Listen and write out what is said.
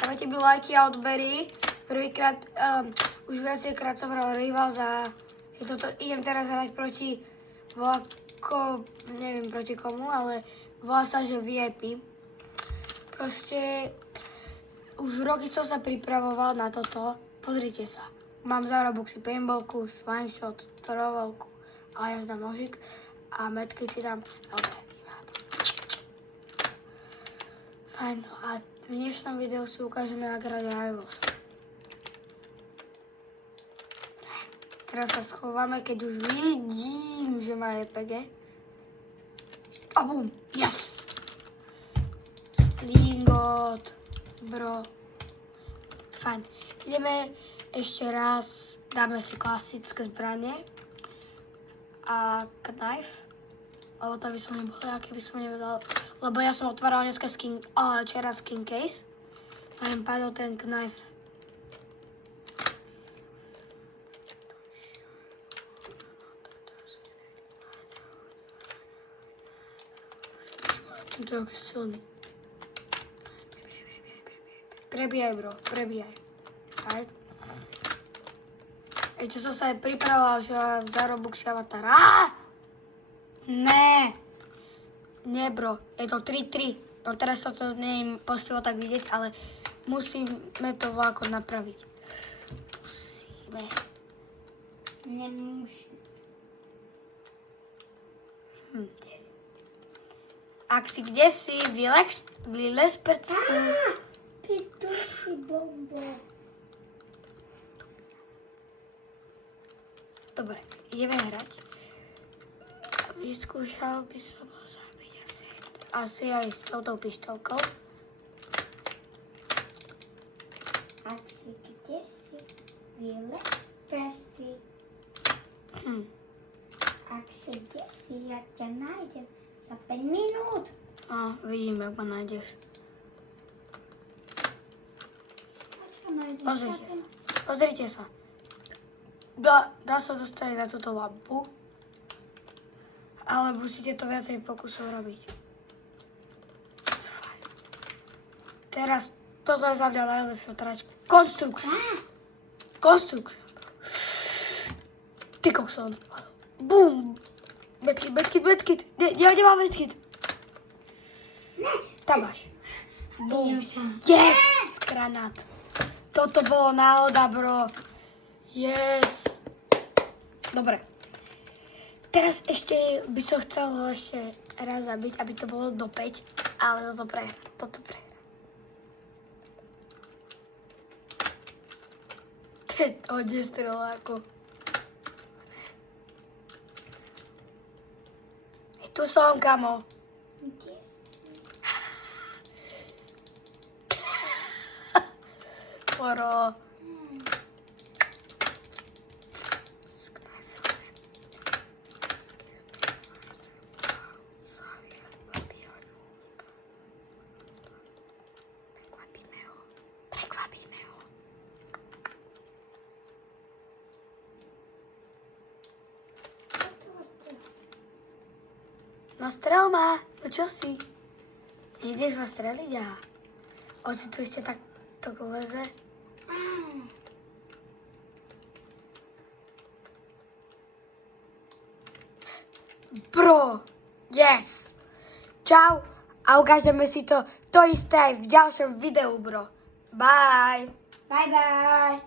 Dávajte mi lajky a odbery. Prvýkrát, už viacejkrát som hral Rivals a idem teraz hrať proti neviem proti komu, ale volá sa, že VIP. Proste už roky som sa pripravoval na toto. Pozrite sa. Mám za Robuxy paintballku, slingshot, trovolku a jazda nožik a medky si dám. Dobre, ideme na to. Fajn, a v dnešnom videu si ukážeme, jak hrať Rivals. Teraz sa schováme, keď už vidím, že má RPG. A bum, yes! Slingot, bro. Fajn. Ideme ešte raz, dáme si klasické zbranie. A knife. Lebo to by som nebol, aké by som nevedal. Lebo ja som otváral dneska včera skin case. A im padol ten knife. To je aký silný. Prebíjaj, bro, prebíjaj. Aj. Ešte som sa aj pripravoval, že mám za Robuxy avatar. Ne. Nie, bro, je to 3-3. No teraz sa to neposlilo tak vidieť, ale musíme to ako napraviť. Musíme. Nemusím. Ak si kdesi vylez prcku. Pituši bombo. Dobre, ideme hrať. Vyskúšal by som ho zabiť asi aj s touto pištolkou. Ak si kdesi vylez prsi. Ak si kdesi, ja ťa nájdem za 5 minút. Vidím, jak ma nájdeš. Pozrite sa. Dá sa dostať na túto lampu, ale musíte to viacej pokusov robiť. Fajn. Teraz toto je za mňa najlepšia trať. Construction. Construction. Ty kokson. Bum. Medkit. Ja nemám medkit. Tam máš. Bum. Yes, granát. Toto bolo náhoda, bro. Yes. Dobre. Teraz ešte by som chcel ho ešte raz zabiť, aby to bolo do 5, ale toto prehrá. To nestrelá ako. Tu som, kamo. Poro. Prekvapíme ho. No strel ma, no čo si? Nejdeš ma streliť, aha. Oci tu ešte takto leze. Bro, yes. Čau a ukážeme si to isté aj v ďalšom videu, bro. Bye. Bye bye.